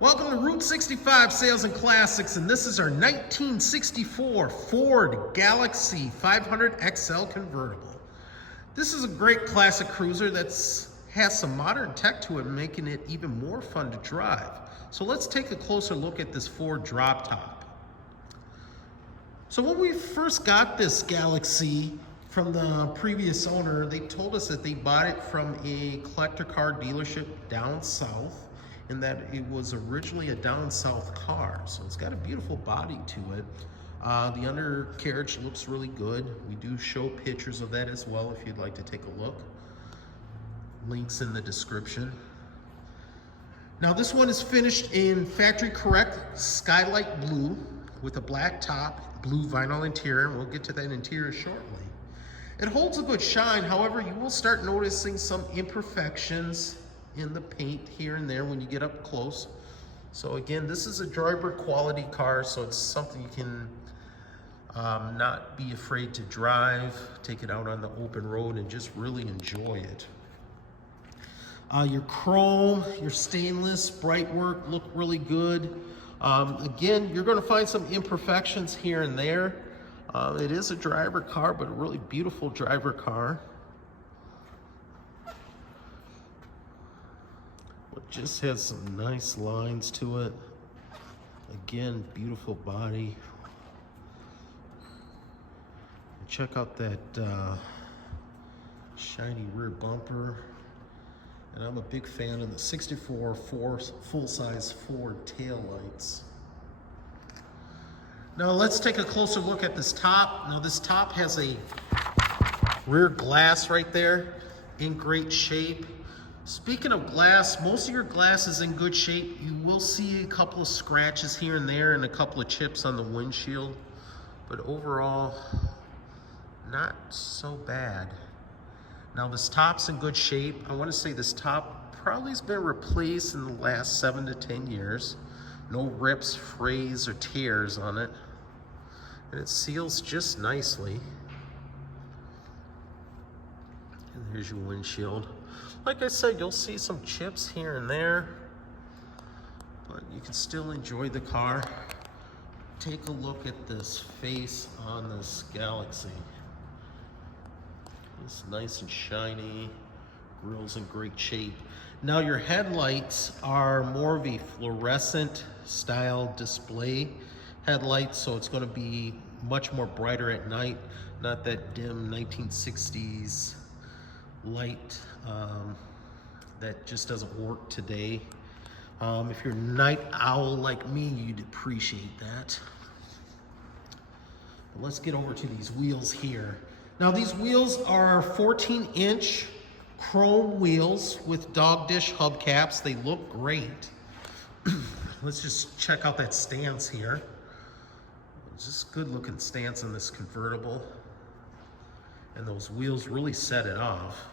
Welcome to Route 65 Sales and Classics, and this is our 1964 Ford Galaxie 500XL Convertible. This is a great classic cruiser that has some modern tech to it, making it even more fun to drive. So let's take a closer look at this Ford drop top. So when we first got this Galaxie from the previous owner, they told us that they bought it from a collector car dealership down south, and that it was originally a down south car. So it's got a beautiful body to it. The undercarriage looks really good. We do show pictures of that as well if you'd like to take a look. Links in the description. Now this one is finished in factory correct skylight blue with a black top, blue vinyl interior, and we'll get to that interior shortly. It holds a good shine, however, you will start noticing some imperfections in the paint here and there when you get up close. So again, this is a driver quality car, so it's something you can not be afraid to drive, take it out on the open road and just really enjoy it. Your chrome, your stainless, bright work look really good. Again, you're going to find some imperfections here and there. It is a driver car, but a really beautiful driver car. It just has some nice lines to it. Again, beautiful body. Check out that shiny rear bumper. And I'm a big fan of the 64 full-size Ford taillights. Now let's take a closer look at this top. Now this top has a rear glass right there in great shape. Speaking of glass, most of your glass is in good shape. You will see a couple of scratches here and there and a couple of chips on the windshield, but overall, not so bad. Now this top's in good shape. I want to say this top probably has been replaced in the last 7 to 10 years. No rips, frays, or tears on it. And it seals just nicely. And there's your windshield. Like I said, you'll see some chips here and there, but you can still enjoy the car. Take a look at this face on this Galaxie. It's nice and shiny, grill's in great shape. Now your headlights are more of a fluorescent style display headlights, so it's going to be much more brighter at night, not that dim 1960s light that just doesn't work today. If you're a night owl like me, you'd appreciate that. But let's get over to these wheels here. Now these wheels are 14-inch chrome wheels with dog dish hubcaps. They look great. Let's just check out that stance here. It's just good looking stance on this convertible. And those wheels really set it off.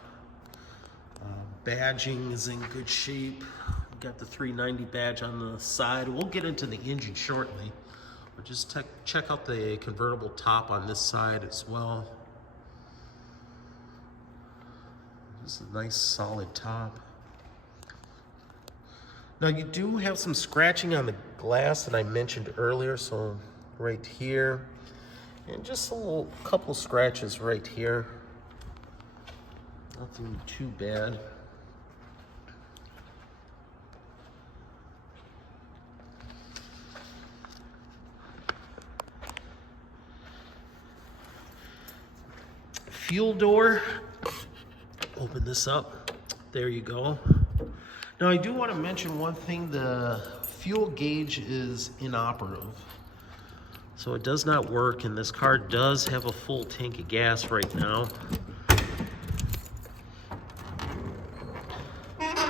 Badging is in good shape. We've got the 390 badge on the side. We'll get into the engine shortly. But just check out the convertible top on this side as well. Just a nice solid top. Now you do have some scratching on the glass that I mentioned earlier, so right here. And just a couple of scratches right here. Nothing too bad. Fuel door. Open this up. There you go. Now I do want to mention one thing. The fuel gauge is inoperative. So it does not work, and this car does have a full tank of gas right now.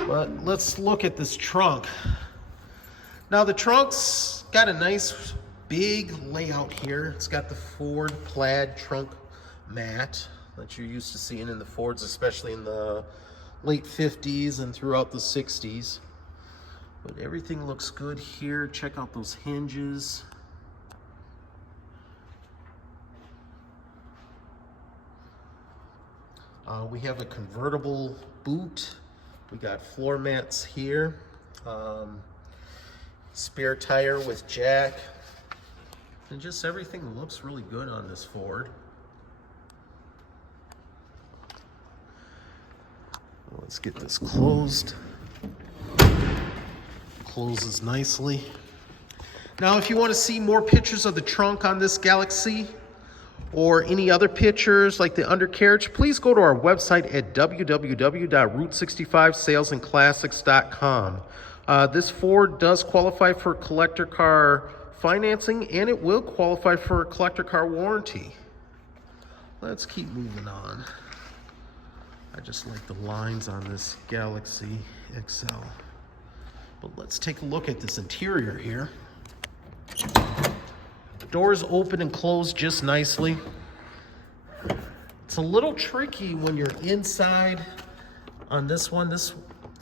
But let's look at this trunk. Now the trunk's got a nice big layout here. It's got the Ford plaid trunk mat that you're used to seeing in the Fords, especially in the late 50s and throughout the 60s. But everything looks good here. Check out those hinges. We have a convertible boot. We got floor mats here. spare tire with jack. And just everything looks really good on this Ford. Let's get this closed. Closes nicely. Now, if you want to see more pictures of the trunk on this Galaxie or any other pictures like the undercarriage, please go to our website at www.route65salesandclassics.com. This Ford does qualify for collector car financing, and it will qualify for a collector car warranty. Let's keep moving on. I just like the lines on this Galaxie XL. But let's take a look at this interior here. Doors open and close just nicely. It's a little tricky when you're inside on this one. This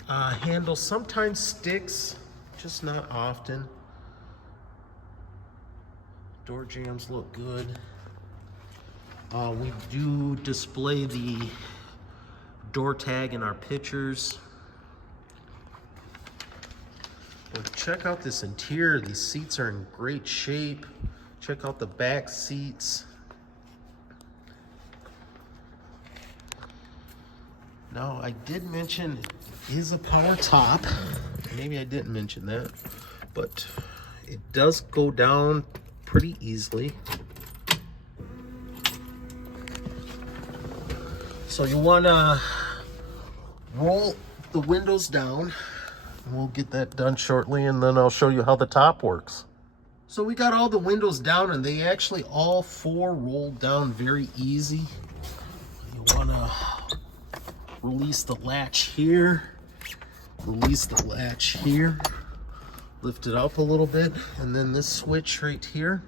handle sometimes sticks, just not often. Door jambs look good. We do display the door tag in our pictures. But check out this interior. These seats are in great shape. Check out the back seats. Now, I did mention it is a power top. Maybe I didn't mention that, but it does go down pretty easily. So you want to roll the windows down. We'll get that done shortly, and then I'll show you how the top works. So we got all the windows down, and they actually all four roll down very easy. You want to release the latch here, release the latch here, lift it up a little bit, and then this switch right here.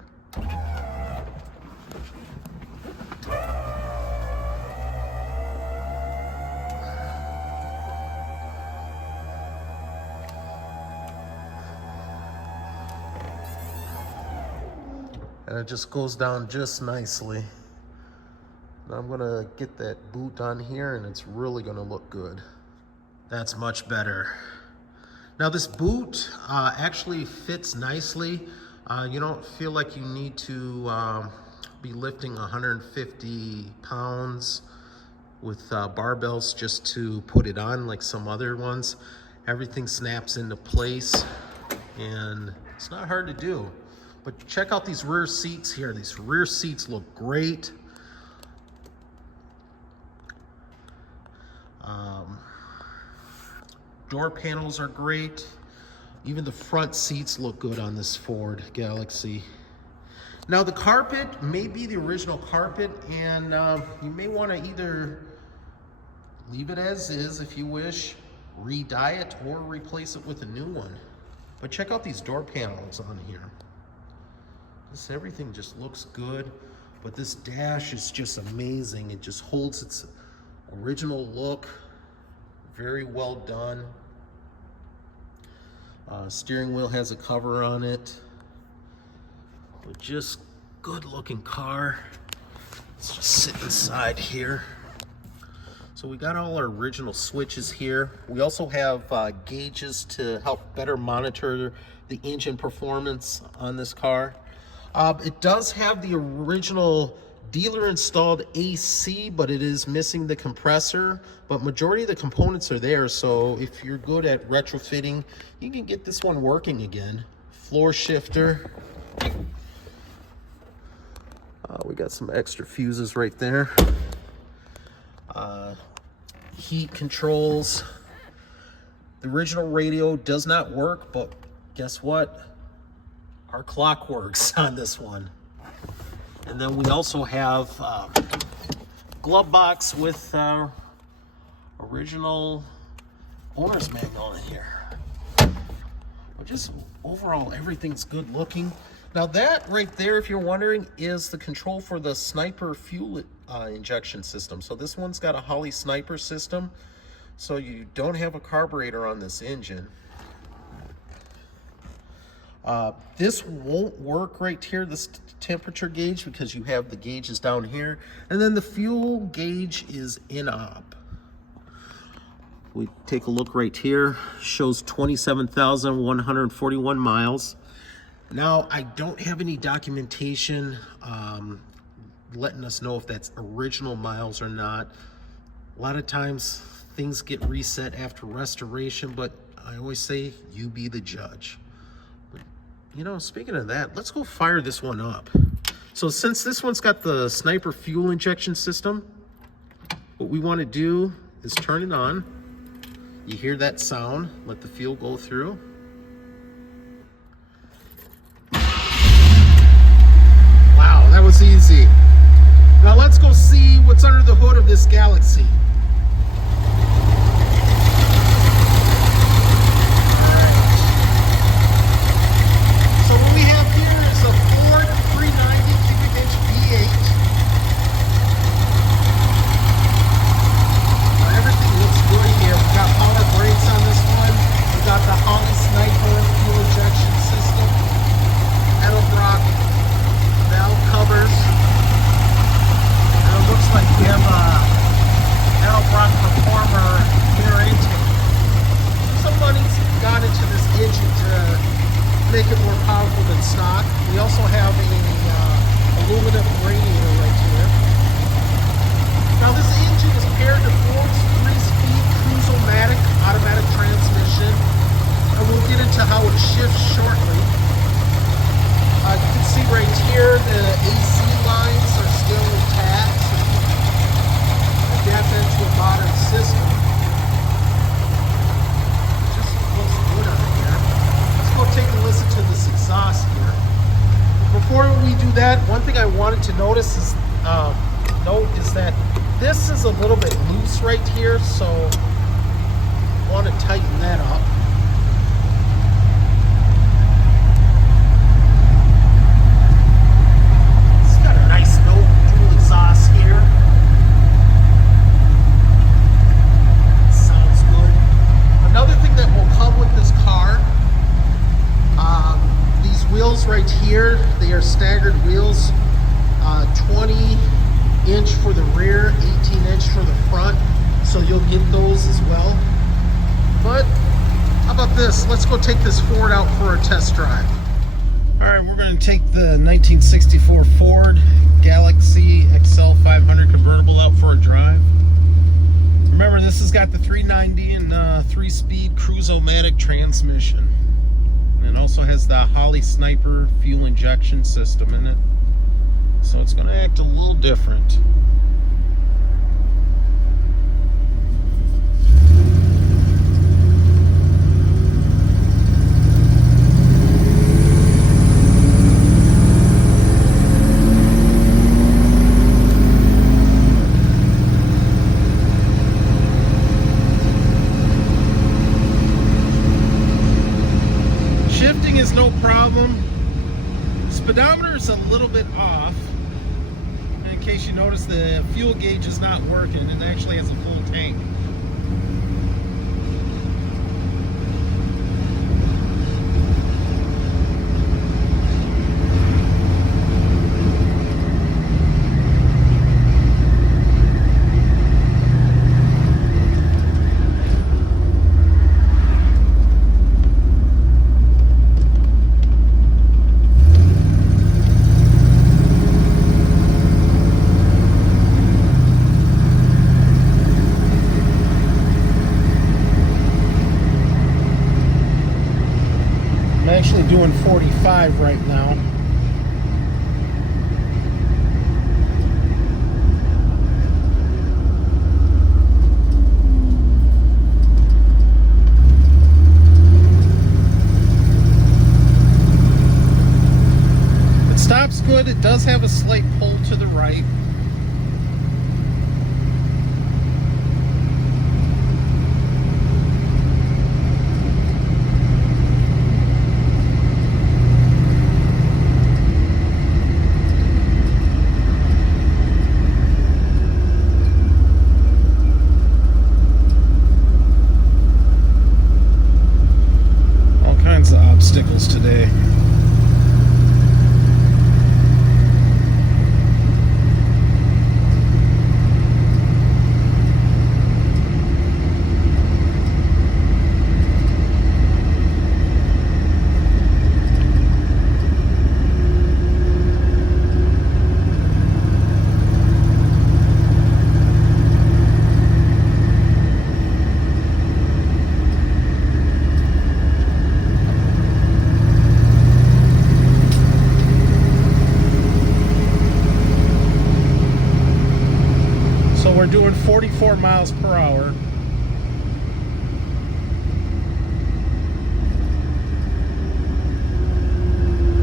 And it just goes down just nicely. Now I'm gonna get that boot on here, and it's really gonna look good. That's much better. Now this boot actually fits nicely. You don't feel like you need to be lifting 150 pounds with barbells just to put it on like some other ones. Everything snaps into place, and it's not hard to do. But check out these rear seats here. These rear seats look great. Door panels are great. Even the front seats look good on this Ford Galaxie. Now the carpet may be the original carpet, and you may want to either leave it as is if you wish, re-dye it, or replace it with a new one. But check out these door panels on here. Everything just looks good, but this dash is just amazing. It just holds its original look. Very well done. Steering wheel has a cover on it, but just good looking car. Let's just sit inside here. So we got all our original switches here. We also have gauges to help better monitor the engine performance on this car. It does have the original dealer installed AC, but it is missing the compressor. But majority of the components are there, so if you're good at retrofitting, you can get this one working again. Floor shifter. We got some extra fuses right there. Heat controls. The original radio does not work, but guess what? Our clock works on this one. And then we also have glove box with original owner's manual in here. But just overall, everything's good looking. Now that right there, if you're wondering, is the control for the Sniper fuel injection system. So this one's got a Holley Sniper system, so you don't have a carburetor on this engine. This won't work right here, this temperature gauge, because you have the gauges down here, and then the fuel gauge is in op. We take a look right here, shows 27,141 miles. Now, I don't have any documentation letting us know if that's original miles or not. A lot of times things get reset after restoration, but I always say you be the judge. But, you know, speaking of that, let's go fire this one up. So since this one's got the sniper fuel injection system, what we want to do is turn it on. You hear that sound, let the fuel go through. Wow, that was easy. Now let's go see what's under the hood of this Galaxie. So what we have here is a Ford 390 cubic inch V8. Everything looks good here. We got power brakes on this one. We got the Holly Sniper fuel injection system. Edelbrock valve covers. And it looks like we have a Edelbrock Performer air intake. Some money's gone into this engine to make it more powerful than stock. We also have a aluminum radiator right here. Now this engine is paired to Ford's 3-speed Cruise-O-Matic automatic transmission, and we'll get into how it shifts shortly. You can see right here the AC lines are still intact, so you can adapt that to a modern system. It just looks good on here. Let's go take a listen to this exhaust here. Before we do that, one thing I wanted to note is that this is a little bit loose right here, so I want to tighten that up. It's got a nice note dual exhaust here. Sounds good. Another thing that will come with this car, these wheels right here, they are staggered wheels, 20-inch for the rear, 18-inch for the front, so you'll get those as well. But how about this? Let's go take this Ford out for a test drive. All right, we're going to take the 1964 Ford Galaxie XL 500 convertible out for a drive. Remember, this has got the 390 and 3-speed Cruise-O-Matic transmission. And it also has the Holly Sniper fuel injection system in it. So it's going to act a little different. Shifting is no problem. Speedometer is a little bit off. In case you notice, the fuel gauge is not working. It actually has a full tank. I'm actually doing 45 right now. It stops good. It does have a slight pull to the right. Obstacles today. we're doing 44 miles per hour.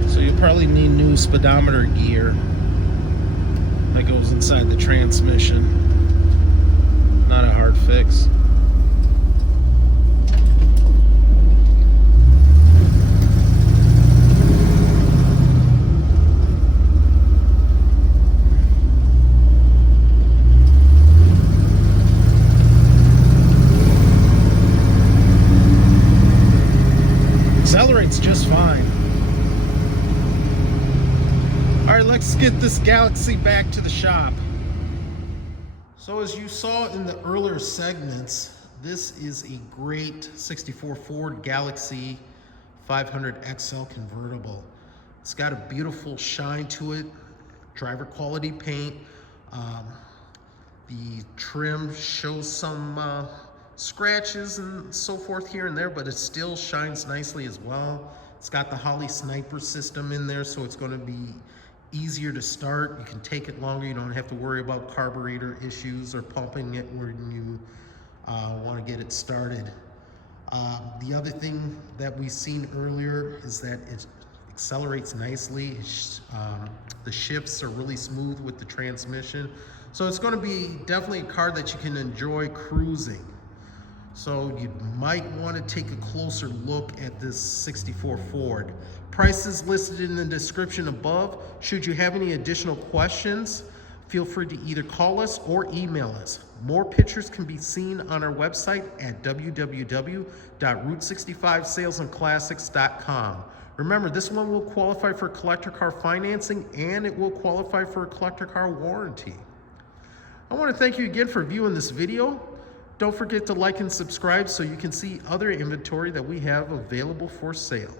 So you'll probably need new speedometer gear that goes inside the transmission. Not a hard fix. Accelerates just fine. All right, let's get this Galaxie back to the shop. So as you saw in the earlier segments, this is a great 64 Ford Galaxie 500XL Convertible. It's got a beautiful shine to it, driver quality paint. The trim shows some scratches and so forth here and there, but it still shines nicely as well. It's got the Holley sniper system in there, so it's going to be easier to start. You can take it longer. You don't have to worry about carburetor issues or pumping it when you want to get it started. The other thing that we've seen earlier is that it accelerates nicely. The shifts are really smooth with the transmission. So it's going to be definitely a car that you can enjoy cruising. So you might want to take a closer look at this 64 Ford. Price is listed in the description above. Should you have any additional questions, feel free to either call us or email us. More pictures can be seen on our website at www.route65salesandclassics.com. Remember, this one will qualify for collector car financing and it will qualify for a collector car warranty. I want to thank you again for viewing this video. Don't forget to like and subscribe so you can see other inventory that we have available for sale.